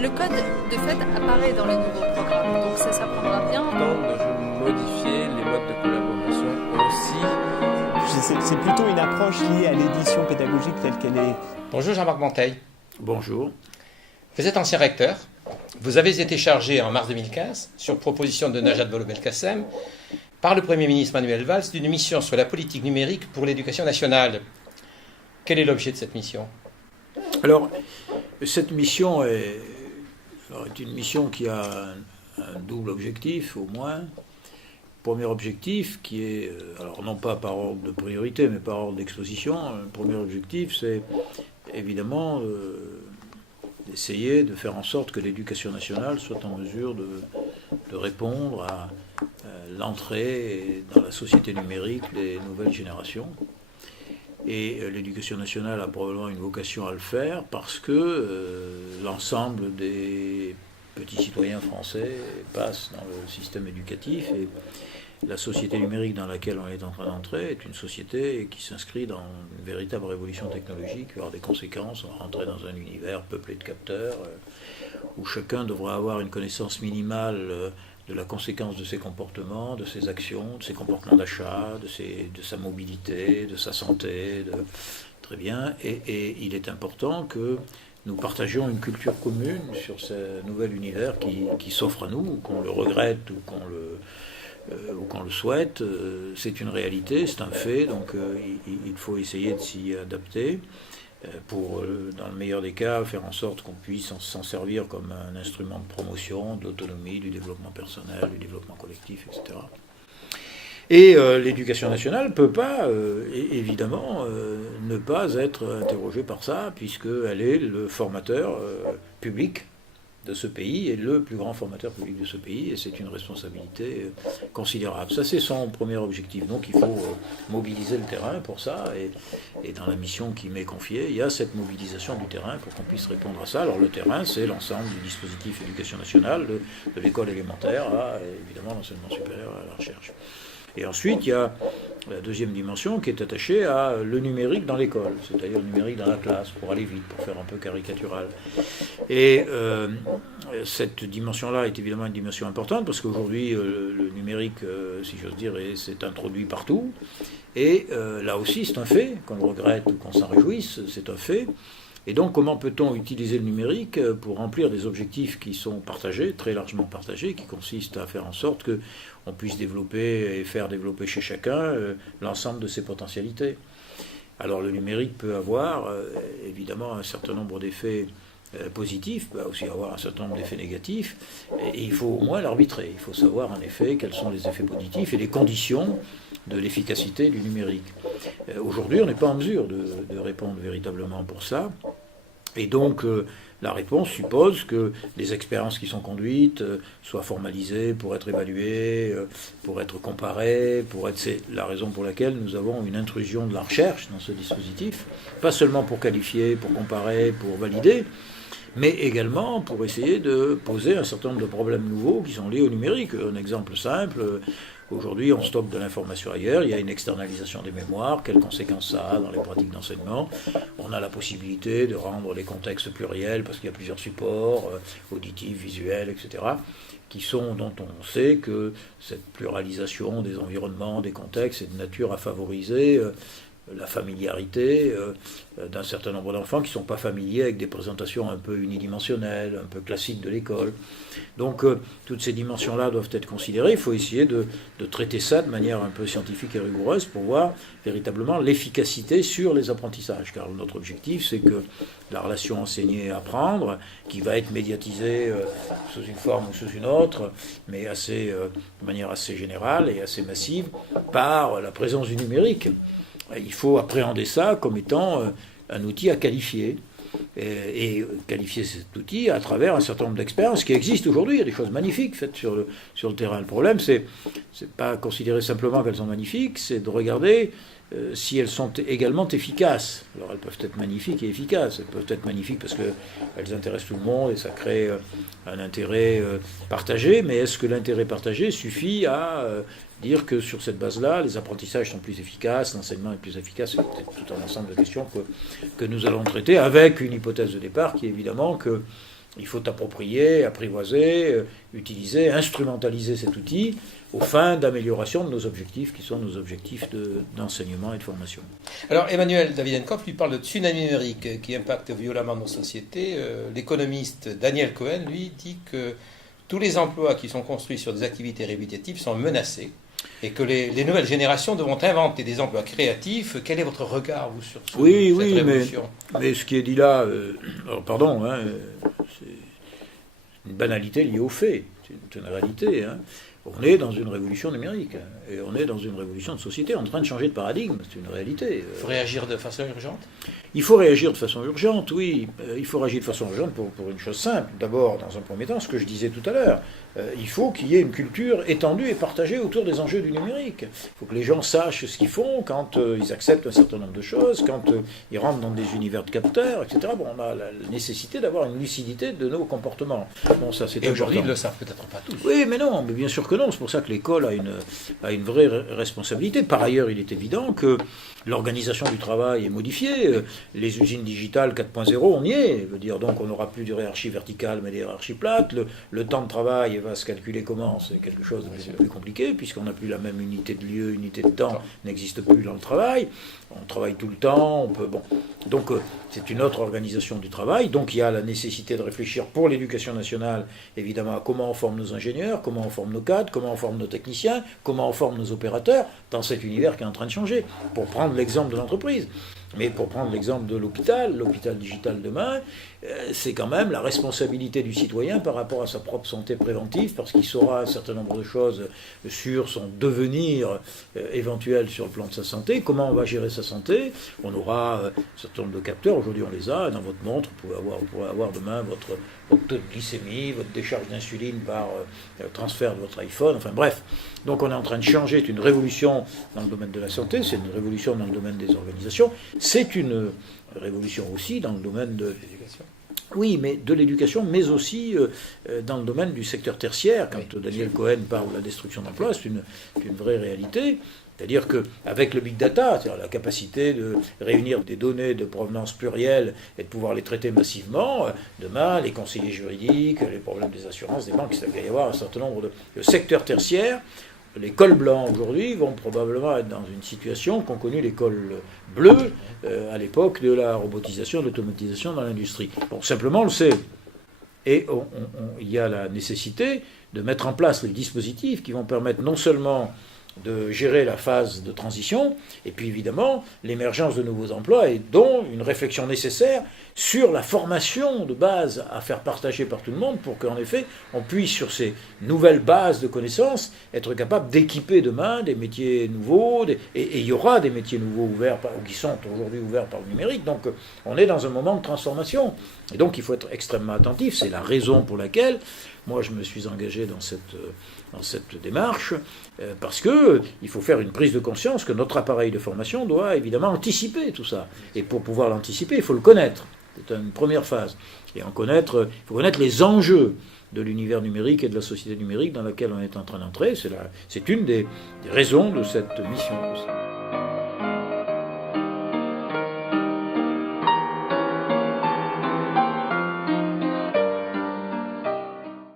le code, de fait, apparaît dans les nouveaux programmes, donc ça s'apprendra bien. De modifier les modes de collaboration aussi. C'est plutôt une approche liée à l'édition pédagogique telle qu'elle est. Bonjour Jean-Marc Monteil. Bonjour. Vous êtes ancien recteur. Vous avez été chargé en mars 2015, sur proposition de Najat Vallaud-Belkacem, par le Premier ministre Manuel Valls, d'une mission sur la politique numérique pour l'éducation nationale. Quel est l'objet de cette mission ? Alors, cette mission est une mission qui a un double objectif, au moins. Premier objectif qui est, alors non pas par ordre de priorité, mais par ordre d'exposition. Le premier objectif, c'est évidemment d'essayer de faire en sorte que l'éducation nationale soit en mesure de répondre à l'entrée dans la société numérique des nouvelles générations. Et l'éducation nationale a probablement une vocation à le faire parce que l'ensemble des petits citoyens français passent dans le système éducatif et la société numérique dans laquelle on est en train d'entrer est une société qui s'inscrit dans une véritable révolution technologique, qui va avoir des conséquences. On va rentrer dans un univers peuplé de capteurs où chacun devra avoir une connaissance minimale de la conséquence de ses comportements, de ses actions, de ses comportements d'achat, de sa mobilité, de sa santé. Très bien. Et il est important que nous partagions une culture commune sur ce nouvel univers qui s'offre à nous, qu'on le regrette ou qu'on le souhaite. C'est une réalité, c'est un fait, donc il faut essayer de s'y adapter pour, dans le meilleur des cas, faire en sorte qu'on puisse s'en servir comme un instrument de promotion, de l'autonomie, du développement personnel, du développement collectif, etc. Et l'éducation nationale ne peut pas, évidemment, ne pas être interrogée par ça, puisqu'elle est le formateur public de ce pays et le plus grand formateur public de ce pays, et c'est une responsabilité considérable. Ça, c'est son premier objectif. Donc il faut mobiliser le terrain pour ça, et dans la mission qui m'est confiée, il y a cette mobilisation du terrain pour qu'on puisse répondre à ça. Alors le terrain, c'est l'ensemble du dispositif éducation nationale, de l'école élémentaire à, évidemment, l'enseignement supérieur et à la recherche. Et ensuite, il y a la deuxième dimension qui est attachée à le numérique dans l'école, c'est-à-dire le numérique dans la classe, pour aller vite, pour faire un peu caricatural. Et cette dimension-là est évidemment une dimension importante, parce qu'aujourd'hui, le numérique, si j'ose dire, s'est introduit partout. Et là aussi, c'est un fait, qu'on le regrette ou qu'on s'en réjouisse, c'est un fait. Et donc, comment peut-on utiliser le numérique pour remplir des objectifs qui sont partagés, très largement partagés, qui consistent à faire en sorte qu'on puisse développer et faire développer chez chacun l'ensemble de ses potentialités. Alors, le numérique peut avoir, évidemment, un certain nombre d'effets positifs, peut aussi avoir un certain nombre d'effets négatifs, et il faut au moins l'arbitrer. Il faut savoir, en effet, quels sont les effets positifs et les conditions de l'efficacité du numérique. Aujourd'hui, on n'est pas en mesure de répondre véritablement pour ça. Et donc, la réponse suppose que les expériences qui sont conduites soient formalisées pour être évaluées, pour être comparées, c'est la raison pour laquelle nous avons une intrusion de la recherche dans ce dispositif, pas seulement pour qualifier, pour comparer, pour valider, mais également pour essayer de poser un certain nombre de problèmes nouveaux qui sont liés au numérique. Un exemple simple, aujourd'hui on stocke de l'information ailleurs, il y a une externalisation des mémoires, quelles conséquences ça a dans les pratiques d'enseignement. On a la possibilité de rendre les contextes pluriels parce qu'il y a plusieurs supports, auditifs, visuels, etc., dont on sait que cette pluralisation des environnements, des contextes est de nature à favoriser la familiarité d'un certain nombre d'enfants qui ne sont pas familiers avec des présentations un peu unidimensionnelles, un peu classiques de l'école. Donc toutes ces dimensions-là doivent être considérées. Il faut essayer de traiter ça de manière un peu scientifique et rigoureuse pour voir véritablement l'efficacité sur les apprentissages. Car notre objectif, c'est que la relation enseigner-apprendre, qui va être médiatisée sous une forme ou sous une autre, mais de manière assez générale et assez massive, par la présence du numérique. Il faut appréhender ça comme étant un outil à qualifier. Et qualifier cet outil à travers un certain nombre d'expériences qui existent aujourd'hui. Il y a des choses magnifiques faites sur le terrain. Le problème, c'est pas considérer simplement qu'elles sont magnifiques, c'est de regarder si elles sont également efficaces. Alors elles peuvent être magnifiques et efficaces. Elles peuvent être magnifiques parce qu'elles intéressent tout le monde et ça crée un intérêt partagé. Mais est-ce que l'intérêt partagé suffit à dire que sur cette base-là, les apprentissages sont plus efficaces, l'enseignement est plus efficace? C'est peut-être tout un ensemble de questions que nous allons traiter avec une hypothèse de départ qui est évidemment que Il faut apprivoiser, utiliser, instrumentaliser cet outil aux fins d'amélioration de nos objectifs, qui sont nos objectifs d'enseignement et de formation. Alors Emmanuel Davidenkoff lui parle de tsunami numérique qui impacte violemment nos sociétés. L'économiste Daniel Cohen, lui, dit que tous les emplois qui sont construits sur des activités répétitives sont menacés et que les nouvelles générations devront inventer des emplois créatifs. Quel est votre regard, vous, sur cette révolution ? Mais ce qui est dit là, alors pardon, c'est une banalité liée aux faits, c'est une réalité. On est dans une révolution numérique, et on est dans une révolution de société, on est en train de changer de paradigme, c'est une réalité. Il faut réagir de façon urgente ? Il faut réagir de façon urgente, oui. Il faut réagir de façon urgente pour une chose simple. D'abord, dans un premier temps, ce que je disais tout à l'heure, il faut qu'il y ait une culture étendue et partagée autour des enjeux du numérique. Il faut que les gens sachent ce qu'ils font quand ils acceptent un certain nombre de choses, quand ils rentrent dans des univers de capteurs, etc. Bon, on a la nécessité d'avoir une lucidité de nos comportements. Bon, ça, c'est et aujourd'hui, ils ne important. le savent peut-être pas tous. Oui, mais non, mais bien sûr que non. C'est pour ça que l'école a une vraie responsabilité. Par ailleurs, il est évident que l'organisation du travail est modifiée. Les usines digitales 4.0, on y est. Je veux dire, donc on n'aura plus de hiérarchie verticale, mais des hiérarchies plates. Le temps de travail va se calculer comment ? C'est quelque chose de plus compliqué, puisqu'on n'a plus la même unité de lieu, unité de temps n'existe plus dans le travail. On travaille tout le temps, on peut... Bon. Donc c'est une autre organisation du travail. Donc il y a la nécessité de réfléchir pour l'éducation nationale, évidemment, à comment on forme nos ingénieurs, comment on forme nos cadres, comment on forme nos techniciens, comment on forme nos opérateurs dans cet univers qui est en train de changer. Pour prendre l'exemple de l'entreprise. Mais pour prendre l'exemple de l'hôpital digital demain, c'est quand même la responsabilité du citoyen par rapport à sa propre santé préventive, parce qu'il saura un certain nombre de choses sur son devenir éventuel sur le plan de sa santé, comment on va gérer sa santé. On aura un certain nombre de capteurs, aujourd'hui on les a, dans votre montre, vous pourrez avoir demain votre taux de glycémie, votre décharge d'insuline par transfert de votre iPhone, enfin bref. Donc on est en train de changer, c'est une révolution dans le domaine de la santé, c'est une révolution dans le domaine des organisations, c'est une révolution aussi dans le domaine de l'éducation. Oui, mais de l'éducation, mais aussi dans le domaine du secteur tertiaire. Quand Daniel Cohen parle de la destruction d'emplois, c'est une vraie réalité. C'est-à-dire qu'avec le big data, c'est-à-dire la capacité de réunir des données de provenance plurielle et de pouvoir les traiter massivement, demain, les conseillers juridiques, les problèmes des assurances, des banques, il va y avoir un certain nombre de secteurs tertiaires. Les cols blancs aujourd'hui vont probablement être dans une situation qu'ont connue les cols bleus à l'époque de la robotisation, de l'automatisation dans l'industrie. Bon, simplement on le sait. Et il y a la nécessité de mettre en place les dispositifs qui vont permettre non seulement de gérer la phase de transition, et puis évidemment l'émergence de nouveaux emplois, et dont une réflexion nécessaire sur la formation de base à faire partager par tout le monde, pour qu'en effet on puisse, sur ces nouvelles bases de connaissances, être capable d'équiper demain des métiers nouveaux, et il y aura des métiers nouveaux ouverts, ou qui sont aujourd'hui ouverts par le numérique. Donc on est dans un moment de transformation, et donc il faut être extrêmement attentif. C'est la raison pour laquelle moi je me suis engagé dans cette démarche, parce qu'il faut faire une prise de conscience que notre appareil de formation doit évidemment anticiper tout ça. Et pour pouvoir l'anticiper, il faut le connaître. C'est une première phase. Et il faut connaître les enjeux de l'univers numérique et de la société numérique dans laquelle on est en train d'entrer. C'est une des raisons de cette mission aussi.